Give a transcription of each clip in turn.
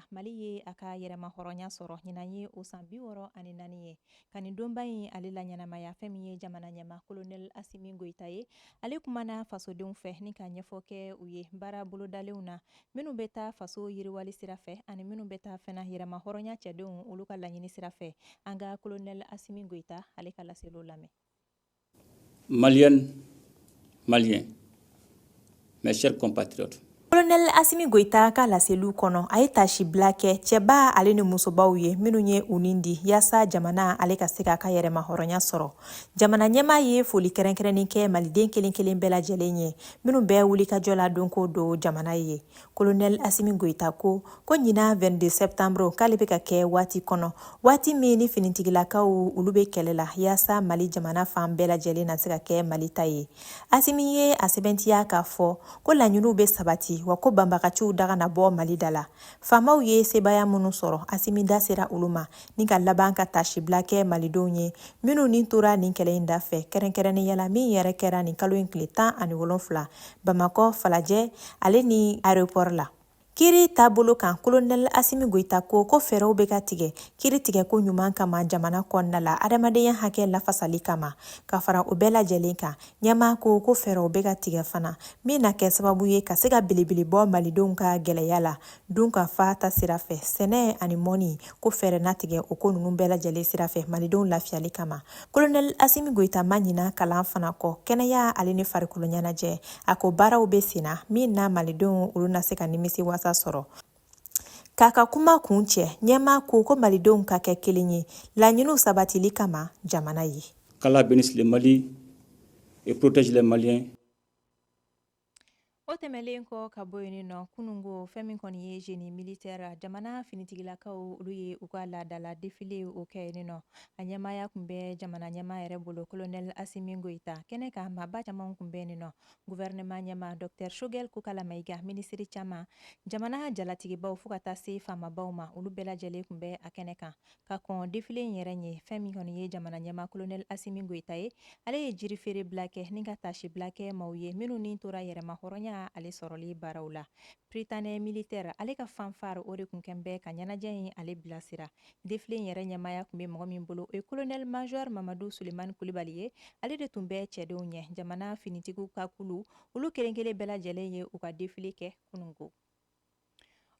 la Mali ye a ka yɛrɛmahɔrɔnya sɔrɔ ɲinan ye o san 64 ye ka nin donba in ale la ɲɛnamaya fɛn min ye jamana ɲɛma Colonel Assimi Goïta ye ale kumana fasodenw fɛ ni ka ɲɛfɔ kɛ u ye baara bolodalenw na minnu bɛ taa faso yiriwali sira fɛ ani minnu bɛ taa fɛnɛ yɛrɛmahɔrɔnya cɛdenw olu ka laɲini sira fɛ an ka Colonel Assimi Goïta ale ka laseliw lamɛn. Maliennes, Maliens, mes chers compatriotes. Colonel Assimi Goïta ka laseliw kɔnɔ a ye tasibila kɛ cɛba ale ni musobaw ye minnu ye u nin di yaasa jamana ale ka se ka yɛrɛmahɔrɔnya sɔrɔ. Jamana ɲɛma ye foli kɛrɛnkɛrɛnnin kɛ maliden kelen kelen bɛɛ lajɛlen ye minnu bɛɛ wuli ka jɔ la don ko don jamana ye. Colonel Assimi Goïta ko ɲina 22 septembre k'ale bɛ ka kɛ waati kɔnɔ waati min ni finitigilakaw olu bɛ kɛlɛ la yaasa Mali jamana fan bɛɛ lajɛlen na se ka kɛ Mali ta ye. Assimi ye a sɛbɛntiya k'a fɔ ko laɲiniw bɛ sabati wa ko banbagaciw daga na bɔ Mali da la. Faamaw ye sebaya minnu sɔrɔ Assimi da sera olu ma ni ka laban ka tasibila kɛ malidenw ye minnu ni tora nin kɛlɛ in da fɛ kɛrɛnkɛrɛnnenya la min yɛrɛ kɛra nin kalo in tile 17 Bamakɔ Falajɛ ale ni aéroport la. Kiri taabolo kan Colonel Assimi Goïta ko fɛɛrɛw bɛ ka tigɛ kiri tigɛ ko ɲuman kama jamana kɔnɔna la adamadenya hakɛ lafasali kama ka fara o bɛɛ lajɛlen kan ɲɛma ko fɛɛrɛw bɛ ka tigɛ fana min na kɛ sababu ye ka se ka belebele bɔ malidenw ka gɛlɛya la dun ka fa ta sira fɛ sɛnɛ ani mɔni ko fɛɛrɛ na tigɛ o ko ninnu bɛɛ lajɛlen sira fɛ malidenw lafiyali kama. Colonel Assimi Goïta ma ɲina kalan fana kɔ kɛnɛya ale ni farikolo ɲɛnajɛ a ko baaraw bɛ senna min na malidenw olu na se ka nimisi wasa sɔrɔ. K'a ka kuma kun cɛ ɲɛma ko malidenw ka kɛ kelen ye laɲiniw sabatili kama jamana ye. Qu'Allah bénisse le Mali et protège les Maliens. O tɛmɛlen kɔ ka bɔ yen nɔ kunungo fɛn min kɔni ye génie militaire jamana finitigilakaw olu ye u ka laadala défilé o kɛ yen nɔ a ɲɛmaya kun bɛ jamana ɲɛma yɛrɛ bolo Colonel Assimi Goïta kɛnɛ kan maaba caman kun bɛ yen nɔ gouvernement ɲɛma Dr Choguel Kokala Maïga ministre caman jamana jalatigibaw fo ka taa se faamabaw ma olu bɛɛ lajɛlen kun bɛ a kɛnɛ kan ka kɔn défilé in yɛrɛ ɲɛ fɛn min kɔni ye jamana ɲɛma Colonel Assimi Goïta ye ale ye jiri feere bila kɛ ni ka tasibila kɛ maaw ye minnu ni tora yɛrɛmahɔrɔnya ale sɔrɔli baaraw la. Prytanée militaire ale ka fanfare o de kun kɛn bɛ ka ɲɛnajɛ in ale bilasira. Défilé in yɛrɛ ɲɛmaya kun bɛ mɔgɔ min bolo o ye colonel major Mamadou Sulemani Kulibali ye ale de tun bɛ cɛdenw ɲɛ jamana finitigiw ka kulu olu kelen kelen bɛɛ lajɛlen ye u ka défilé kɛ kunungo.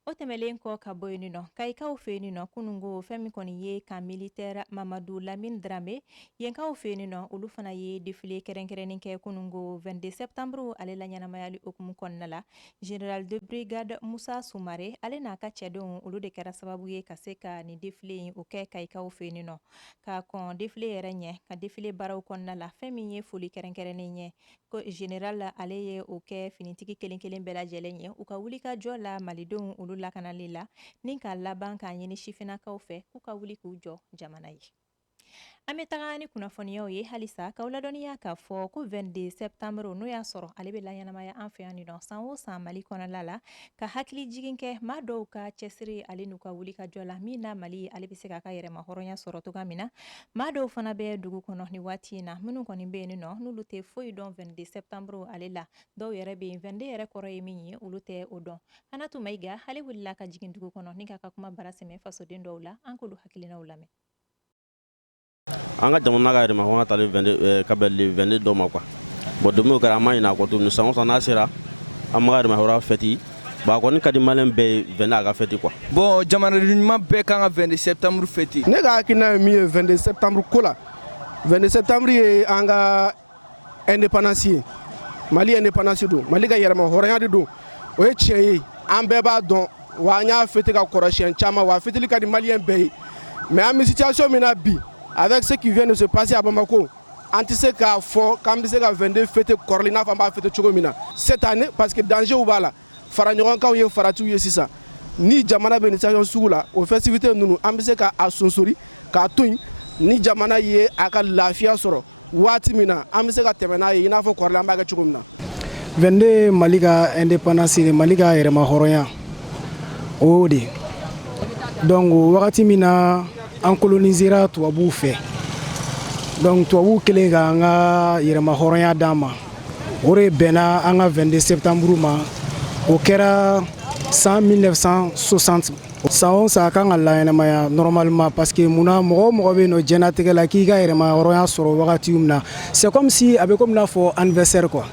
O tɛmɛlen kɔ ka bɔ yen nɔ kayikaw fɛ yen nɔ kunungo fɛn min kɔni ye kan militaire Mamadou Lamine Dramé yenkaw fɛ yen nɔ olu fana ye défilé kɛrɛnkɛrɛnnin kɛ kunungo 22 septembre ale la ɲɛnamayali hukumu kɔnɔna la général de brigade Moussa Soumare ale n'a ka cɛdenw olu de kɛra sababu ye ka se ka nin défilé in o kɛ kayikaw fɛ yen nɔ ka kɔn défilé yɛrɛ ɲɛ ka défilé baaraw kɔnɔna la fɛn min ye foli kɛrɛnkɛrɛnnen ɲɛ ko général ale ye o kɛ finitigi kelen kelen bɛɛ lajɛlen ye u ka wuli ka jɔ la malidenw olu lakanali la ni ka laban k'a ɲini sifinnakaw fɛ k'u ka wuli k'u jɔ jamana ye. An bɛ taga ni kunnafoniyaw ye halisa k'aw ladɔnniya k'a fɔ ko 22 septembre n'o y'a sɔrɔ ale bɛ laɲɛnamaya an fɛ yan nɔ san o san Mali kɔnɔna la ka hakili jigin kɛ maa dɔw ka cɛsiri ale n'u ka wuli ka jɔ la min na Mali ale bɛ se k'a ka yɛrɛmahɔrɔnya sɔrɔ cogoya min na maa dɔw fana bɛ dugu kɔnɔ nin waati in na minnu kɔni bɛ yen nɔ n'olu tɛ foyi dɔn 22 septembre ale la dɔw yɛrɛ bɛ yen 22 yɛrɛ kɔrɔ ye min ye olu tɛ o dɔn. Hanatu Mayiga ale wulila ka jigin dugu kɔnɔ ni k'a ka kuma bara sɛmɛ fasoden dɔw la an k'olu hakilinaw lamɛn. An ka jamana ka yɛrɛmahɔrɔnya tali ka bɛn le 22 dɔ ma quoi. Bon domin o kɛra an ma ɲinɛ a kɔ tuguni san o san n'a sera an ma ka yɛrɛmahɔrɔnya fêti bon a kɔni ka di maliyɛn bɛɛ ye 22 a ka fêti quoi. Bon jamanaden ɲuman bɛɛ kan ka 22 septembre fêti. Ne ka hakilina ye min ye 22 septembre ko la 22 septembre ye an ka indépendance ye Mali indépendance don Mali ka yɛrɛmahɔrɔnya de don o ye tiɲɛ ye an bɛɛ b'a dɔn wa an y'a fêter ka kɔrɔsiyɛn caman wa fêteli ka di maliyɛn bɛɛ ye mais an bɛ situation min na bi avec ce qui vient de se passer à Bamako an tɛ se k'a fɔ k'an bɛ se ka 22 fêter kɔrɔlen n'a fɔ an b'a fêter cogo min na cette année parce que danger b'a la fara ɲɔgɔnkanw ye faratiw ye sisan ni jamana bɛ nin situation sugu la o festivité ninnu an bɛ se k'a sonsori k'a to yen ni jamana ye a ka lafiya sɔrɔ waati min na an bɛ se ka tɛmɛ n'a ye i n'a fɔ kɔrɔlen an b'a kɛ cogo min na. 22 Mali ka indépendance Mali ka yɛrɛmahɔrɔnya o de donc wagati min na an colonisera tubabuw fɛ donc tubabuw kɛlen ka an ka yɛrɛmahɔrɔnya d'an ma o de bɛnna an ka 22 septembre ma o kɛra san 1960 san o san a kan ka laɲɛnamaya normalement parce que munna mɔgɔ o mɔgɔ bɛ yen nɔ diɲɛnatigɛ la k'i ka yɛrɛma hɔrɔnya sɔrɔ wagati min na c'est comme si a bɛ komi n'a fɔ anniversaire quoi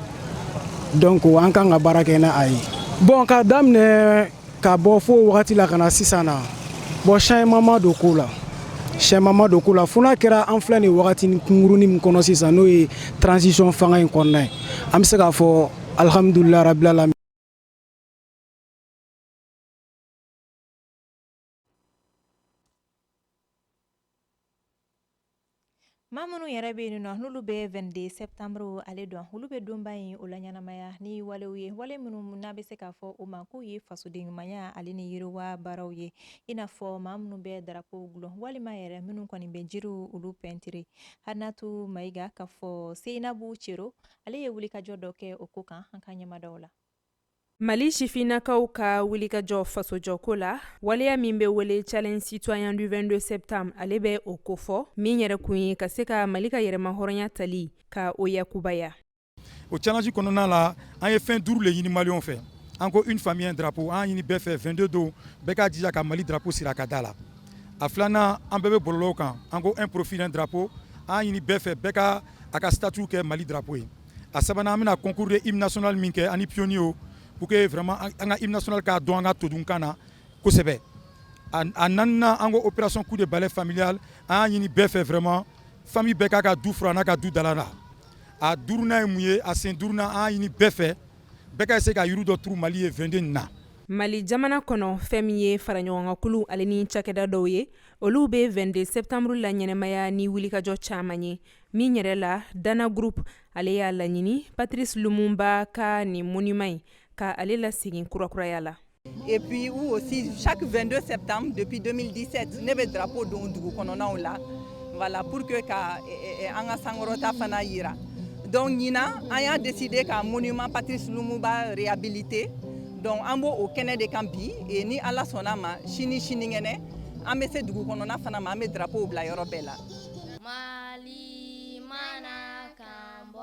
donc an kan ka baara kɛ n'a a ye bon k'a daminɛ ka bɔ fo wagati la ka na sisan na bon changement ma don ko la changement ma don ko la fo n'a kɛra an filɛ nin wagati kunkurunin min kɔnɔ sisan n'o ye transition fanga in kɔnɔna ye an bɛ se k'a fɔ alhamdulilayi rabil alamin. Mamunu yɛrɛ bɛ yen nɔ n'olu bɛ 22 septembre ale dɔn olu bɛ donba in o la ɲɛnamaya ni walew ye wale minnu n'a bɛ se k'a fɔ o ma k'u ye fasoden ɲumanya ale ni yiriwa baaraw ye i n'a fɔ maa minnu bɛ drapeau gulon walima yɛrɛ minnu kɔni bɛ jiriw olu peinture Hanatu Mayiga k'a fɔ Seinabu Cero ale ye wulikajɔ dɔ kɛ o ko kan an ka ɲɛmadaw la. Mali sifinnakaw ka wulikajɔ fasojɔko la waleya min bɛ wele challenge citoyen du 22 septembre ale bɛ o ko fɔ min yɛrɛ kun ye ka se ka Mali ka yɛrɛma hɔrɔnya tali ka o yakubaya. O challenge kɔnɔna la an ye fɛn 5 le ɲini maliyɛnw fɛ an ko une famille un drapeau an ɲini bɛɛ fɛ 22 don bɛɛ k'a jija ka Mali drapeau siri a ka da la a filanan an bɛɛ bɛ bɔlɔlɔw kan an ko un profil un drapeau an ɲini bɛɛ fɛ bɛɛ ka a ka statut kɛ Mali drapeau ye a sabanan an bɛna concours de hymne national min kɛ ani pionniers pour que vraiment an ka hymne national k'a dɔn an ka todunkan na kosɛbɛ a naaninan an ko opération coup de balai familial an y'a ɲini bɛɛ fɛ vraiment famille bɛɛ k'a ka du fura n'a ka du dala la a duurunan ye mun ye a sen duurunan an y'a ɲini bɛɛ fɛ bɛɛ ka essayer ka yuru dɔ turu Mali ye 22 nin na. Mali jamana kɔnɔ fɛn min ye faraɲɔgɔnkakulu ale ni cakɛda dɔw ye olu bɛ 22 septembre la ɲɛnamaya ni wulikajɔ caman ye min yɛrɛ la Dana Group ale y'a laɲini Patrice Lumumba ka ni monument in ka ale la segin kurakuraya la. Et puis où aussi chaque 22 septembre depuis 2017 ne bɛ drapeau don dugu kɔnɔnaw la voilà pour que ka an ka sankɔrɔta fana yira donc ɲina an y'a décidé ka monument Patrice Lumumba réhabiliter donc an b'o o kɛnɛ de kan bi et ni Ala sɔnna ma sini sinikɛnɛ an bɛ se dugu kɔnɔna fana ma an bɛ drapeau bila yɔrɔ bɛɛ la. Mali mana kan bɔ.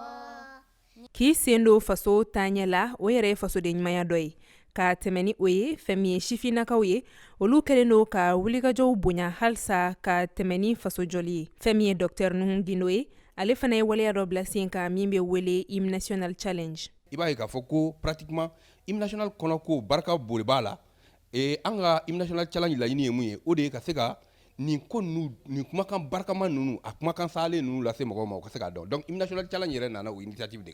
K'i sen don faso taaɲɛ la o yɛrɛ ye fasoden ɲumanya dɔ ye ka tɛmɛ ni o ye fɛn min ye sifinnakaw ye olu kɛlen don ka wulikajɔw bonya halisa ka tɛmɛ ni faso jɔli ye fɛn min ye Dr Nuhu Gindo ye ale fana ye waleya dɔ bila sen kan min bɛ wele hymne national challenge. I b'a ye k'a fɔ ko pratiquement hymne national kɔnɔ ko barika boli b'a la an ka hymne national challenge laɲini ye mun ye o de ye ka se ka nin ko ninnu nin kumakan barikama ninnu a kumakan salen ninnu lase mɔgɔw ma u ka se k'a dɔn donc hymne national challenge yɛrɛ nana o initiative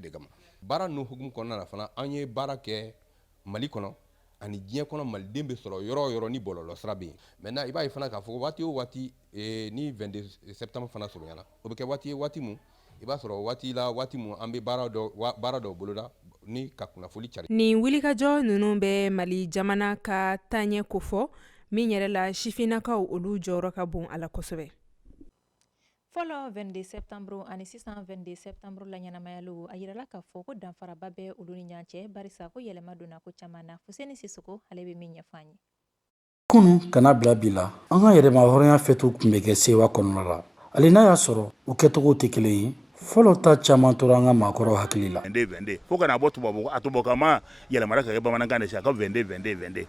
de kama baara ninnu hukumu kɔnɔna na fana an ye baara kɛ Mali kɔnɔ ani diɲɛ kɔnɔ maliden bɛ sɔrɔ yɔrɔ o yɔrɔ ni bɔlɔlɔ sira bɛ yen maintenant i b'a ye fana k'a fɔ waati o waati ni 22 septembre fana surunyana o bɛ kɛ waati ye waati mun i b'a sɔrɔ waati la waati mun an bɛ baara dɔ boloda ni ka kunnafoli cari. Nin wulikajɔ ninnu bɛ Mali jamana ka taaɲɛ kofɔ min yɛrɛ la sifinnakaw olu jɔyɔrɔ ka bon a la kosɛbɛ. Fɔlɔ 22 septembre ani sisan 22 septembre la ɲɛnamayaliw a yirala k'a fɔ ko danfaraba bɛ olu ni ɲɔgɔn cɛ barisa ko yɛlɛma donna ko caman na Fuseni Sisoko ale bɛ min ɲɛfɔ an ye. Kunu kana bila bi la an ka yɛrɛma hɔrɔnya fɛtiw tun bɛ kɛ sewa kɔnɔna la hali n'a y'a sɔrɔ u kɛcogo tɛ kelen ye fɔlɔ ta caman tora an ka maakɔrɔw hakili la. 22 fo kana bɔ tubabukama yɛlɛmara ka kɛ bamanankan de sa ka 22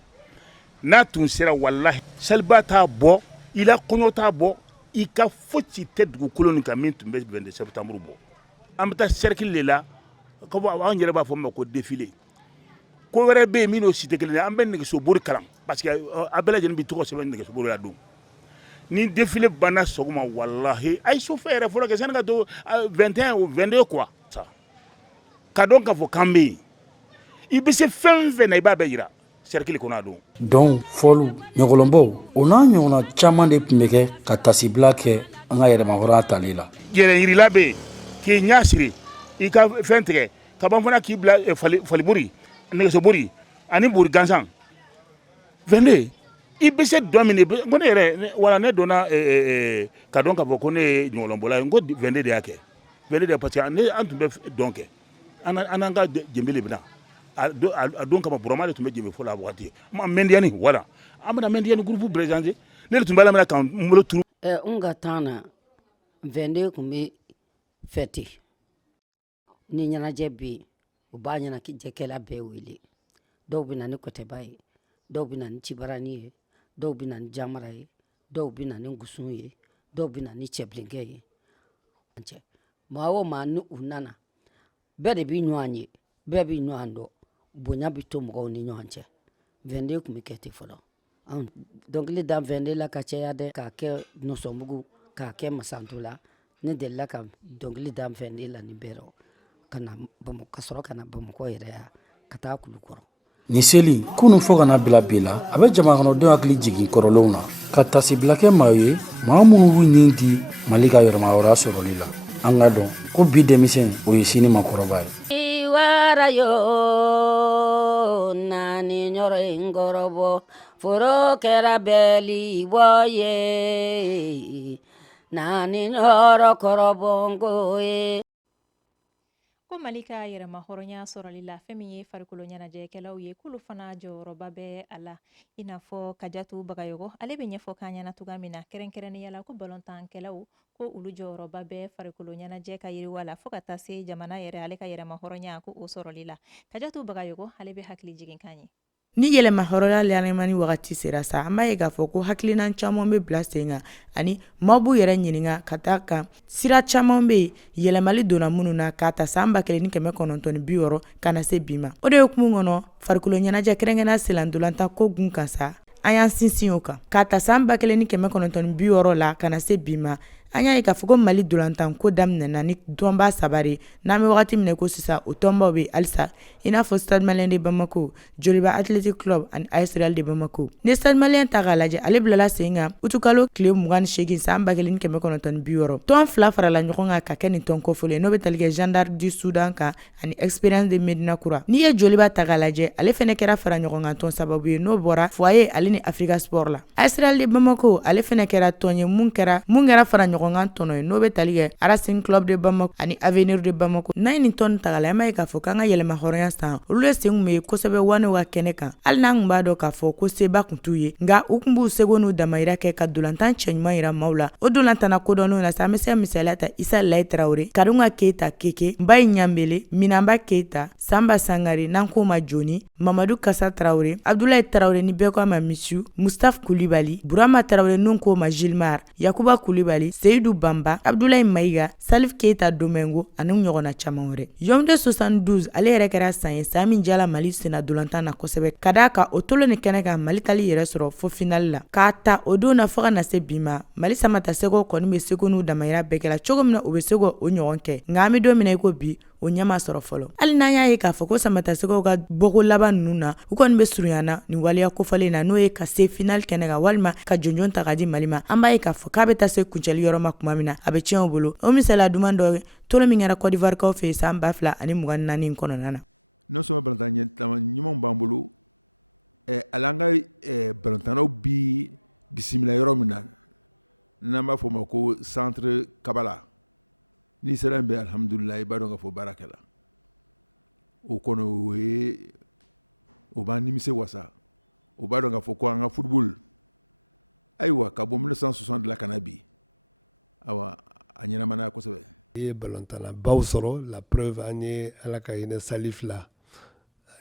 n'a tun sera walahi saliba t'a bɔ i la kɔɲɔ t'a bɔ i ka foyi tɛ dugukolo nin kan min tun bɛ 22 septembre bɔ an bɛ taa cercle de la ko an yɛrɛ b'a fɔ ma ko défilé ko wɛrɛ bɛ yen min n'o si tɛ kelen ye an bɛ nɛgɛsobori kalan parce que a bɛɛ lajɛlen bɛ tɔgɔ sɛbɛn nɛgɛsobori la don ni défilé banna sɔgɔma walahi a ye sofɛ yɛrɛ fɔlɔ kɛ sani ka to 21 ou 22 quoi ka dɔn k'a fɔ k'an bɛ yen i bɛ se fɛn fɛn na i b'a bɛɛ yira cercle kɔnɔ a don. donc fɔliw ɲɔgɔlɔnbaw o n'a ɲɔgɔnna caman de tun bɛ kɛ ka tasibila kɛ an ka yɛrɛma hɔrɔnya tali la. yɛrɛyirila bɛ yen k'i ɲɛ siri i ka fɛn tigɛ ka ban fana k'i bila falibori nɛgɛsobori ani bori gansan 22 i bɛ se dɔ min ko ne yɛrɛ wala ne donna ka dɔn k'a fɔ ko ne ye ɲɔgɔlɔnbɔla ye n ko 22 de y'a kɛ 22 de parce que an tun bɛ dɔn kɛ an n'an ka jɛnbe de bɛ na a don kama Burama de tun bɛ jɛnbe fɔ la waati Mɛndiyani wala an bɛna Mɛndiyani groupe présenté ne de tun b'a la k'an bolo turu. N ka temps na 22 tun bɛ fêter ni ɲɛnajɛ bɛ yen u b'a ɲɛnajɛkɛla bɛɛ wele dɔw bɛ na ni kɔtɛba ye dɔw bɛ na ni cibarani ye dɔw bɛ na ni jamara ye dɔw bɛ na ni ngusun ye dɔw bɛ na ni cɛbilenkɛ ye maa o maa ni u nana bɛɛ de bɛ ɲɔgɔn ye bɛɛ bɛ ɲɔgɔn dɔn bonya bɛ to mɔgɔw ni ɲɔgɔn cɛ 22 tun bɛ kɛ ten fɔlɔ dɔnkili da 22 la ka caya dɛ k'a kɛ Nɔsɔnbugu k'a kɛ Masantola ne delila ka dɔnkili da 22 la ni bɛɛ ka sɔrɔ ka na Bamakɔ yɛrɛ ya ka taa Kulukɔrɔ. Ni seli kunun fo kana bila bi la a bɛ jamana kɔnɔdenw hakili jigin kɔrɔlenw na ka tasibila kɛ maa ye maa minnu b'u ɲin di Mali ka yɛrɛmahɔrɔnya sɔrɔli la an ka dɔn ko bi denmisɛn o ye sini makɔrɔba ye. Iwara yo nani nyoro ingorobo foro kera beli boye nani nyoro korobongo ye. Ko Mali ka yɛrɛmahɔrɔnya sɔrɔli la fɛn min ye farikolo ɲɛnajɛkɛlaw ye k'olu fana jɔyɔrɔba bɛ a la i n'a fɔ Kajatu Bagayɔgɔ ale bɛ ɲɛfɔ k'an ɲɛna cogoya min na kɛrɛnkɛrɛnnenya la ko balontankɛlaw ko olu jɔyɔrɔba bɛ farikolo ɲɛnajɛ ka yiriwa la fo ka taa se jamana yɛrɛ ale ka yɛrɛmahɔrɔnya ko o sɔrɔli la Kajatu Bagayɔgɔ ale bɛ hakili jigin kan ye. Ni yɛlɛmahɔrɔnya lamani wagati sera sa an b'a ye k'a fɔ ko hakilina caman bɛ bila sen kan ani maaw b'u yɛrɛ ɲininka ka taa kan sira caman bɛ yɛlɛmali donna minnu na k'a ta san 1960 ka na se bi ma o de ye hukumu kɔnɔ farikolo ɲɛnajɛ kɛrɛnkɛrɛnnenya selantolanta ko gun kan sa an y'an sinsin o kan k'a ta san 1960 la ka na se bi ma an y'a ye k'a fɔ ko Mali dolantan ko daminɛna ni tɔnba 3 de n'an bɛ wagati min ko sisan o tɔnbaw bɛ halisa i n'a fɔ Stade Malien de Bamako Joliba Athletic Club ani AS Real de Bamako ni Stade Malien ta k'a lajɛ ale bilala sen kan utukalo tile 28 san 1960 tɔn fila farala ɲɔgɔn kan ka kɛ nin tɔn kɔfɔlen n'o bɛ tali kɛ Gendarme du Soudan kan ani Expérience de Medina Kura n'i ye Joliba ta k'a lajɛ ale fɛnɛ kɛra fara ɲɔgɔn kan tɔn sababu ye n'o bɔra Foyer ale ni Africa Sport la AS Real de Bamako ale fɛnɛ kɛra tɔn ye mun kɛra fara ɲɔgɔn kan tɔnɔ ye n'o bɛ tali kɛ Racing Club de Bamako ani Avenir de Bamako n'a ye nin tɔn ta k'a lajɛ an b'a ye k'a fɔ k'an ka yɛlɛmahɔrɔnya san olu de sen kun bɛ kosɛbɛ wanew ka kɛnɛ kan hali n'an kun b'a dɔn k'a fɔ ko seba kun t'u ye nka u kun b'u seko n'u damayira kɛ ka dolantan cɛɲuman yira maaw la o dolantana kodɔnnenw na sa an bɛ se ka misaliya ta Isa Laye Tarawele Karunga Keita Keke Mbaye Ɲambele Minamba Keita Samba Sangare n'an k'o ma Joni Mamadou Kassa Tarawele Abdoulaye Tarawele ni bɛɛ k'a ma Misiu Mustapha Koulibaly Burama Tarawele n'u k'o ma Gilmar Yakuba Koulibaly Seydou Bamba Abdoulaye Maïga Salif Keita Domingo ani ɲɔgɔnna caman wɛrɛ Yomde 72 ale yɛrɛ kɛra san ye san min jala Mali sena dolantan na kosɛbɛ ka d'a kan o tolo ni kɛnɛ kan Mali tali yɛrɛ sɔrɔ fo finali la k'a ta o don na fo ka na se bi ma Mali samata seko kɔni bɛ seko n'u damayira bɛɛ kɛla cogo min na u bɛ se o ɲɔgɔn kɛ nka an bɛ don min na i ko bi o ɲɛma sɔrɔ fɔlɔ hali n'an y'a ye k'a fɔ ko samata seko ka bɔko laban ninnu na u kɔni bɛ surunyana nin waleya kofɔlen na n'o ye ka se finali kɛnɛ kan walima ka jɔnjɔn ta ka di Mali ma an b'a ye k'a fɔ k'a bɛ taa se kuncɛli yɔrɔ ma tuma min na a bɛ tiɲɛ u bolo o misaliya duman dɔ ye tolo min kɛra Côte d'Ivoire kaw fɛ san 2024 kɔnɔna na non seulement balontan ɲumanw b'an bolo hali an ka balontannaw bi bisimila yɔrɔ min na n'an b'a fɔ o ma ko centre Kabala ni sera yen bɛ alhamdulilayi i b'a dɔn ka fɔ baara kɛla o kɔnɔ o b'an nimisi wasa o b'a dɔn ka fɔ ko an ka football ayiwa ka bɔ 1960 la ka na bi awa a ɲɛnamana kosɛbɛ i ye balontanna baw sɔrɔ la preuve an ye ala ka hinɛ Salif la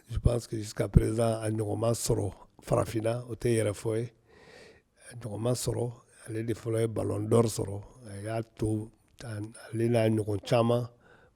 je pense que jusqu'à présent a ɲɔgɔnma sɔrɔ farafinna o tɛ yɛrɛ fɔ ye a ɲɔgɔnma sɔrɔ ale de fɔlɔ ye ballon d'or sɔrɔ a y'a to ale n'a ɲɔgɔn caman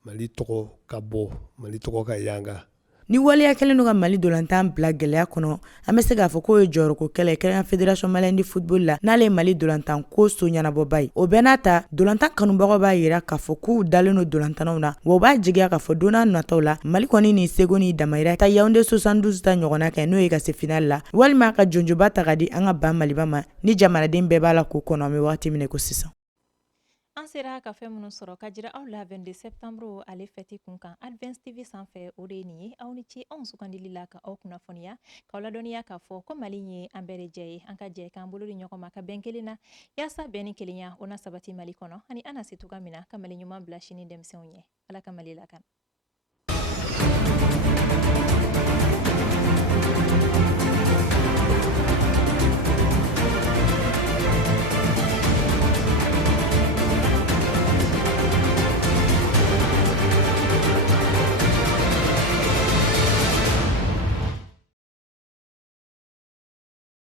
Mali tɔgɔ ka bɔ Mali tɔgɔ ka yanga ni waleya kelen do ka Mali dolantan bila gɛlɛya kɔnɔ an bɛ se k'a fɔ k'o ye jɔyɔrɔko kɛlɛ kɛrɛnkɛrɛnnen Fédération Malienne de Football la n'ale ye Mali dolantan ko so ɲɛnabɔba ye o bɛɛ n'a ta dolantan kanubagaw b'a yira k'a fɔ k'u dalen do dolantannaw na wa u b'a jigiya k'a fɔ don n'a nataw la Mali kɔni ni seko ni damayira ta Yaoundé 72 ta ɲɔgɔnna kɛ n'o ye ka se finale la walima ka jɔnjɔba ta ka di an ka ban Maliba ma ni jamanaden bɛɛ b'a la k'o kɔnɔ an bɛ wagati min ko sisan an sera ka fɛn minnu sɔrɔ ka jira aw la 22 septembre ale fɛti kun kan Advance TV sanfɛ o de ye nin ye aw ni ce anw sugandili la ka aw kunnafoniya k'aw ladɔnniya k'a fɔ ko Mali ye an bɛɛ de jɛ ye an ka jɛ k'an bolo di ɲɔgɔn ma ka bɛn kelen na yaasa bɛn ni kelenya o na sabati Mali kɔnɔ ani an na se cogoya min na ka Mali ɲuman bila sini denmisɛnw ɲɛ Ala ka Mali lakana